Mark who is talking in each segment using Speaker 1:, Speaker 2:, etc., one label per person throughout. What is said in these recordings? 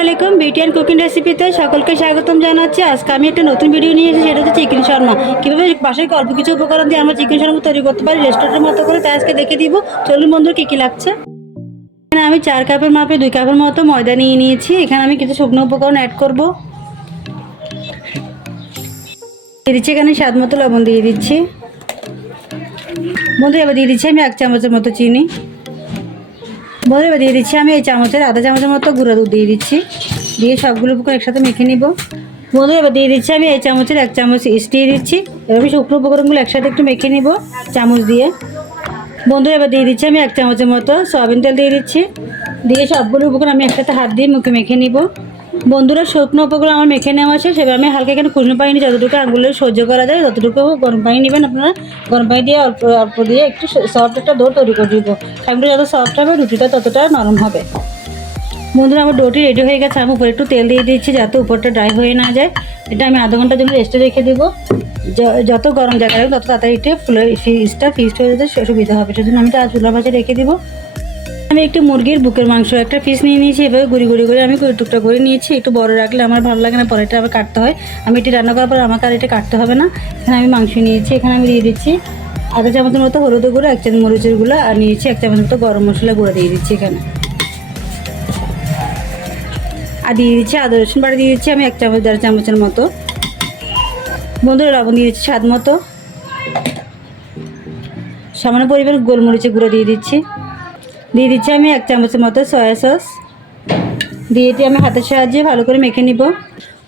Speaker 1: আলাইকুম beauty and cooking রেসিপিতে সকলকে স্বাগতম জানাচ্ছি। আজকে আমি একটা নতুন ভিডিও নিয়ে এসেছি, সেটা হচ্ছে চিকেন শর্মা। কীভাবে বাসায় অল্প কিছু উপকরণ দিয়ে আমরা চিকেন শর্মা তৈরি করতে পারি রেস্টুরেন্টের মতো করে, তাই আজকে দেখে দিব। চলুন বন্ধু কী কী লাগছে? এখানে আমি চার কাপের মাপে দুই কাপের মতো ময়দা নিয়ে নিয়েছি। এখানে আমি কিছু শুকনো উপকরণ অ্যাড করব। দিয়ে দিচ্ছি এখানে স্বাদ মতো লবণ দিয়ে দিচ্ছি। বন্ধু এবার দিয়ে দিচ্ছি আমি এক চামচের মতো চিনি। এবার দিয়ে দিচ্ছি আমি এই চামচের, আধা চামচের মতো গুঁড়ো দুধ দিয়ে দিচ্ছি। দিয়ে সবগুলো উপকরণ একসাথে মেখে নিব। বন্ধু এবার দিয়ে দিচ্ছি আমি এই চামচের এক চামচ ইস দিয়ে দিচ্ছি। এবার আমি শুকনো উপকরণগুলো একসাথে একটু মেখে নিব চামচ দিয়ে। বন্ধু এবার দিয়ে দিচ্ছি আমি এক চামচের মতো সয়াবিন তেল দিয়ে দিচ্ছি। দিয়ে সবগুলো উপকরণ আমি একসাথে হাত দিয়ে মুখে মেখে নিব। বন্ধুরা, শুকনো উপকরণ আমার মেখে নেওয়া আছে, সেবার আমি হালকা এখানে কুসুম পানি যতটুকু আঙুলের সহ্য করা যায়, ততটুকু গরম পানি নেবেন আপনারা। গরম পানি দিয়ে অল্প অল্প দিয়ে একটু সফট একটা দৌড় তৈরি করে দিব। খাবারটা যত সফট হবে, রুটিটা ততটা নরম হবে। বন্ধুরা, আমার ডোটি রেডি হয়ে গেছে, আমি উপরে একটু তেল দিয়ে দিচ্ছি, যাতে উপরটা ড্রাই হয়ে না যায়। এটা আমি আধা ঘণ্টার জন্য রেস্টে রেখে দেবো। যত গরম জায়গা তত তাড়াতাড়ি এটা ফুলে ফিজটা ফিস্ট হয়ে যেতে সুবিধা হবে। সেজন্য আমি এটা চুলা ভাজে রেখে দিব। আমি একটু মুরগির বুকের মাংস একটা পিস নিয়ে নিয়েছি, এভাবে গুড়ি গুড়ি করে আমি টুকটা করে নিয়েছি। একটু বড় রাখলে আমার ভালো লাগে না পরে এটা আবার কাটতে হয়। আমি এটি রান্না করার পর আমাকে আর এটা কাটতে হবে না। এখানে আমি মাংস নিয়েছি, এখানে আমি দিয়ে দিচ্ছি আধা চামচের মতো হলুদ গুঁড়ো, এক চামচ মরিচের গুঁড়ো, আর নিয়েছি এক চামচ মতো গরম মশলা গুঁড়ো দিয়ে দিচ্ছি এখানে। আর দিয়ে দিচ্ছি আদা, রসুন বাটা দিয়ে দিচ্ছি আমি এক চামচ, দেড় চামচের মতো। বন্ধুরা, লবণ দিয়ে দিচ্ছি স্বাদ মতো। সামান্য পরিমাণ গোলমরিচের গুঁড়ো দিয়ে দিচ্ছি। দিয়ে দিচ্ছি আমি এক চামচের মতো সয়া সস দিয়ে এটি আমি হাতের সাহায্যে ভালো করে মেখে নিব।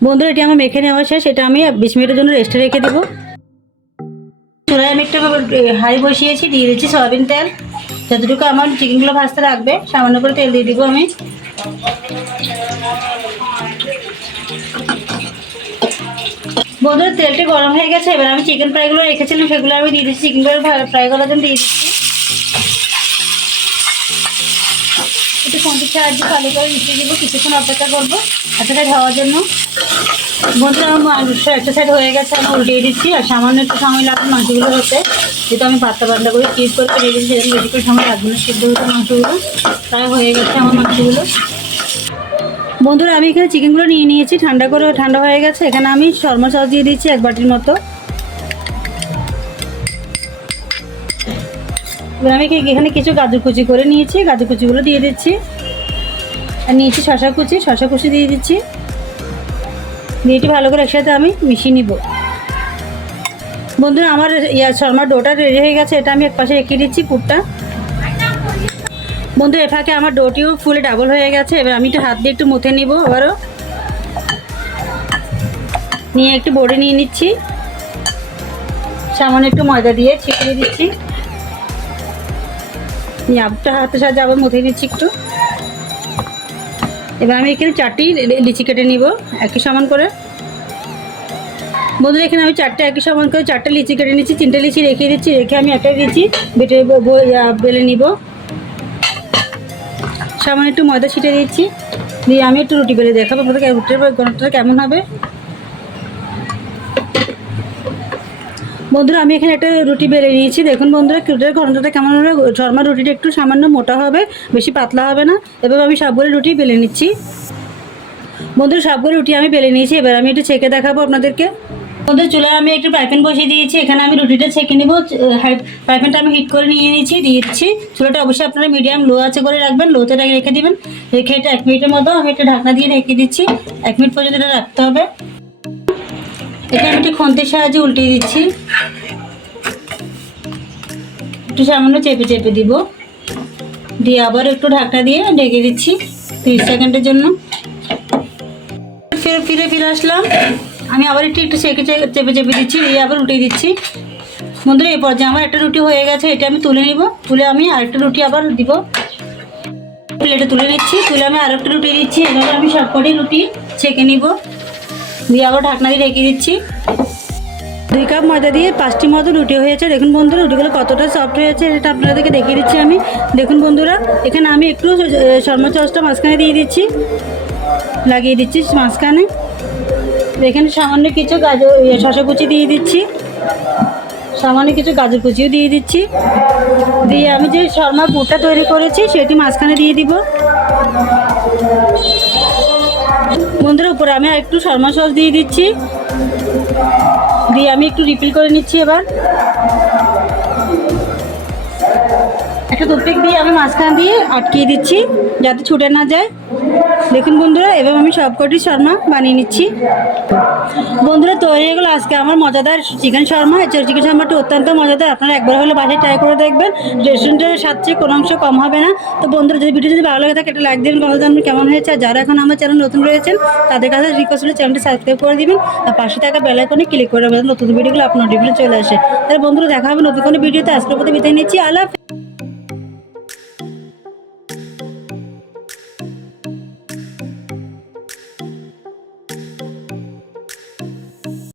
Speaker 1: বন্ধুরা, এটি আমার মেখে নেওয়া শেষ। সেটা আমি বিশ মিনিটের জন্য রেস্টে রেখে দেবো। চুলায় আমি একটা হাই বসিয়েছি, দিয়ে দিচ্ছি সয়াবিন তেল। যতটুকু আমার চিকেনগুলো ভাজতে লাগবে, সামান্য করে তেল দিয়ে দিব আমি। বন্ধুরা, তেলটি গরম হয়ে গেছে। এবার আমি চিকেন ফ্রাইগুলো রেখেছিলাম, সেগুলো আমি দিয়ে দিচ্ছি। চিকেন ফ্রাই ফ্রাই করার জন্য দিয়ে দিচ্ছি। একটু ফোনটির সাহায্যে ভালো করে মিশিয়ে দিব কিছুক্ষণ অপেক্ষা করব। সাইড হওয়ার জন্য। বন্ধুরা আমার একটা সাইড হয়ে গেছে, আমি উল্টিয়ে দিচ্ছি, আর সামান্য একটু সময় লাগবে মাংসগুলো হতে। যেহেতু আমি পাতলা পাতলা করে চিজ করে ফেলে দিচ্ছি সেরকম বেশি করে সময় লাগবে না, সিদ্ধ হতে মাংসগুলো। প্রায় হয়ে গেছে আমার মাংসগুলো। বন্ধুরা, আমি এখানে চিকেনগুলো নিয়ে নিয়েছি, ঠান্ডা করে, ঠান্ডা হয়ে গেছে। এখানে আমি শর্মা সস দিয়ে দিচ্ছি এক বাটির মতো। এবার আমি এখানে কিছু গাজর কুচি করে নিয়েছি। গাজর কুচিগুলো দিয়ে দিচ্ছি। আর নিয়েছি শশা কুচি। শশা কুচি দিয়ে দিচ্ছি। দিয়ে এটি ভালো করে একসাথে আমি মিশিয়ে নিব। বন্ধুরা, আমার ইয়া শর্মার ডোটা রেডি হয়ে গেছে। এটা আমি এক পাশে রেখে দিচ্ছি পুরটা। বন্ধু, এ ফাঁকে আমার ডোটিও ফুলে ডাবল হয়ে গেছে। এবার আমি একটু হাত দিয়ে একটু মুথে নিব আবারও। নিয়ে একটু বড়ি নিয়ে নিচ্ছি। সামান্য একটু ময়দা দিয়ে ছিটিয়ে দিচ্ছি। নিয়ে আবটা হাতের সাহায্যে আবার মুথে নিচ্ছি একটু। এবার আমি এখানে চারটি লিচি কেটে নিব, একই সমান করে। বন্ধুরা, এখানে আমি চারটে একই সমান করে চারটে লিচি কেটে নিচ্ছি, তিনটে লিচি রেখে দিচ্ছি, রেখে আমি একটা লিচি বেটে বেলে নিব। সামান্য একটু ময়দা ছিটে দিচ্ছি, দিয়ে আমি একটু রুটি বেলে দেখাবো আপনাদের রুটির গণটা কেমন হবে। বন্ধুরা, আমি এখানে একটা রুটি বেলে নিয়েছি। দেখুন বন্ধুরা, রুটির ঘন্টাটা কেমন হবে শর্মা রুটিটা একটু সামান্য মোটা হবে, বেশি পাতলা হবে না। এবার আমি সবগুলো রুটি বেলে নিচ্ছি। বন্ধুরা সবগুলো রুটি আমি বেলে নিয়েছি। এবার আমি একটু ছেঁকে দেখাবো আপনাদেরকে। বন্ধু চুলায় আমি একটু পাইপেন বসিয়ে দিয়েছি। এখানে আমি রুটিটা ছেঁকে নিব। পাইপেনটা আমি হিট করে নিয়ে নিয়েছি, দিয়ে দিচ্ছি। চুলাটা অবশ্যই আপনারা মিডিয়াম লো আছে করে রাখবেন। লোতে রেখে দেবেন। রেখে এটা এক মিনিটের মতো আমি একটা ঢাকনা দিয়ে রেখে দিচ্ছি। এক মিনিট পর্যন্ত এটা রাখতে হবে। এখানে আমি একটু খন্তির সাহায্যে উল্টিয়ে দিচ্ছি। একটু সামান্য চেপে চেপে দিব। দিয়ে আবার একটু ঢাকনা দিয়ে ঢেকে দিচ্ছি তিরিশ সেকেন্ডের জন্য। ফিরে ফিরে ফিরে আসলাম। আমি আবার একটু একটু সেকে চেপে চেপে দিচ্ছি, দিয়ে আবার উঠিয়ে দিচ্ছি। বন্ধুরা, এই পর্যায়ে আমার একটা রুটি হয়ে গেছে, এটা আমি তুলে নিব। তুলে আমি আরেকটা রুটি আবার দিব। প্লেটে তুলে নিচ্ছি, তুলে আমি আরেকটা রুটি দিচ্ছি, এভাবে আমি সবকটি রুটি ছেঁকে নিব। দিয়ে আবার ঢাকনা দিয়ে রেখে দিচ্ছি। দুই কাপ ময়দা দিয়ে পাঁচটি মতো রুটি হয়েছে। দেখুন বন্ধুরা রুটিগুলো কতটা সফট হয়েছে এটা আপনাদেরকে দেখিয়ে দিচ্ছি আমি। দেখুন বন্ধুরা এখানে আমি একটু শর্মা চসটা মাঝখানে দিয়ে দিচ্ছি। লাগিয়ে দিচ্ছি মাঝখানে। এখানে সামান্য কিছু গাজর ইয়ে, শশা কুচি দিয়ে দিচ্ছি। সামান্য কিছু গাজর কুচিও দিয়ে দিচ্ছি। দিয়ে আমি যে শর্মা পুরটা তৈরি করেছি সেটি মাঝখানে দিয়ে দিব। বন্ধুরা, উপরে আমি একটু শর্মা সস দিয়ে দিচ্ছি। দিয়ে আমি একটু রিফিল করে নিচ্ছি এবার। একটা টুথপিক দিয়ে আমি মাঝখান দিয়ে আটকিয়ে দিচ্ছি, যাতে ছুটে না যায়। দেখুন বন্ধুরা এবার আমি সবকটি শর্মা বানিয়ে নিচ্ছি। বন্ধুরা তৈরি হয়ে গেলো আজকে আমার মজাদার চিকেন শর্মা। চিকেন শর্মাটি অত্যন্ত মজাদার। আপনারা একবার হলে বাসায় ট্রাই করে দেখবেন। রেস্টুরেন্টের সাথে কোনো অংশ কম হবে না। তো বন্ধুরা, যদি ভিডিও যদি ভালো লাগে থাকে একটা লাইক দেবেন কথা জানবেন কেমন হয়েছে। আর যারা এখন আমার চ্যানেল নতুন রয়েছেন, তাদের কাছে রিকোয়েস্ট হলে চ্যানেলটি সাবস্ক্রাইব করে দিবেন। আর পাশে থাকা বেল আইকনে ক্লিক করে রাখবেন, নতুন ভিডিওগুলো আপনার নোটিফিকেশন চলে আসে। তাহলে বন্ধুরা, দেখা হবে নতুন কোনো ভিডিওতে আজকের মতো বিদায় নিচ্ছি। আল্লাহ।